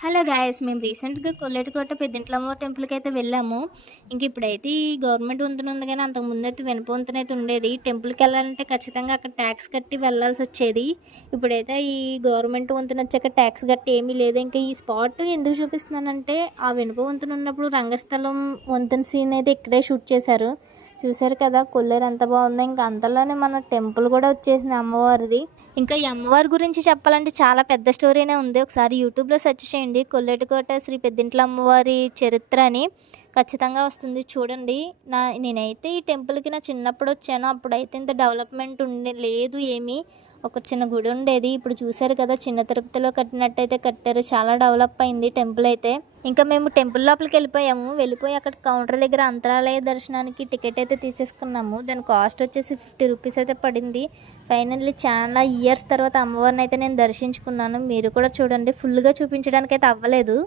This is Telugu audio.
హలో గాయ్స్, మేము రీసెంట్‌గా కొల్లేటికోట పెద్దింట్లమ్మ టెంపుల్‌కి అయితే వెళ్ళాము. ఇప్పుడైతే ఈ గవర్నమెంట్ వంతెన ఉంది గానీ, అంతకుముందయితే వెనుక వంతెన అయితే ఉండేది. టెంపుల్‌కెళ్ళాలంటే ఖచ్చితంగా అక్కడ ట్యాక్స్ కట్టి వెళ్ళాల్సొచ్చేది. ఇప్పుడైతే ఈ గవర్నమెంట్ వంతెన వచ్చాక ట్యాక్స్ గట్టి ఏమీ లేదు. ఇంకా ఈ స్పాట్ ఎందుకు చూపిస్తున్నానంటే, ఆ వెనుక వంతెన ఉన్నప్పుడు రంగస్థలం వంతెన సీన్ అయితే ఇక్కడే షూట్ చేశారు. చూశారు కదా కొల్లేరు ఎంత బాగుందో. ఇంకా అంతలోనే మన టెంపుల్ కూడా వచ్చేసింది అమ్మవారిది. ఇంకా ఈ అమ్మవారి గురించి చెప్పాలంటే చాలా పెద్ద స్టోరీనే ఉంది. ఒకసారి యూట్యూబ్లో సెర్చ్ చేయండి, కొల్లేటికోట శ్రీ పెద్దింట్ల అమ్మవారి చరిత్ర అని. ఖచ్చితంగా వస్తుంది, చూడండి. నేనైతే ఈ టెంపుల్కి నా చిన్నప్పుడు వచ్చాను. అప్పుడైతే ఇంత డెవలప్మెంట్ లేదు ఏమీ. ఒక చిన్న గుడి ఉండేది. ఇప్పుడు చూశారు కదా, చిన్న తిరుపతిలో కట్టినట్టయితే కట్టారు. చాలా డెవలప్ అయింది టెంపుల్ అయితే. ఇంకా మేము టెంపుల్ లోపలికి వెళ్ళిపోయి అక్కడ కౌంటర్ దగ్గర అంతరాలయ దర్శనానికి టికెట్ అయితే తీసేసుకున్నాము. దాని కాస్ట్ వచ్చేసి 50 రూపీస్ అయితే పడింది. ఫైనల్లీ చాలా ఇయర్స్ తర్వాత అమ్మవారిని అయితే నేను దర్శించుకున్నాను. మీరు కూడా చూడండి, ఫుల్గా చూపించడానికి అయితే అవ్వలేదు.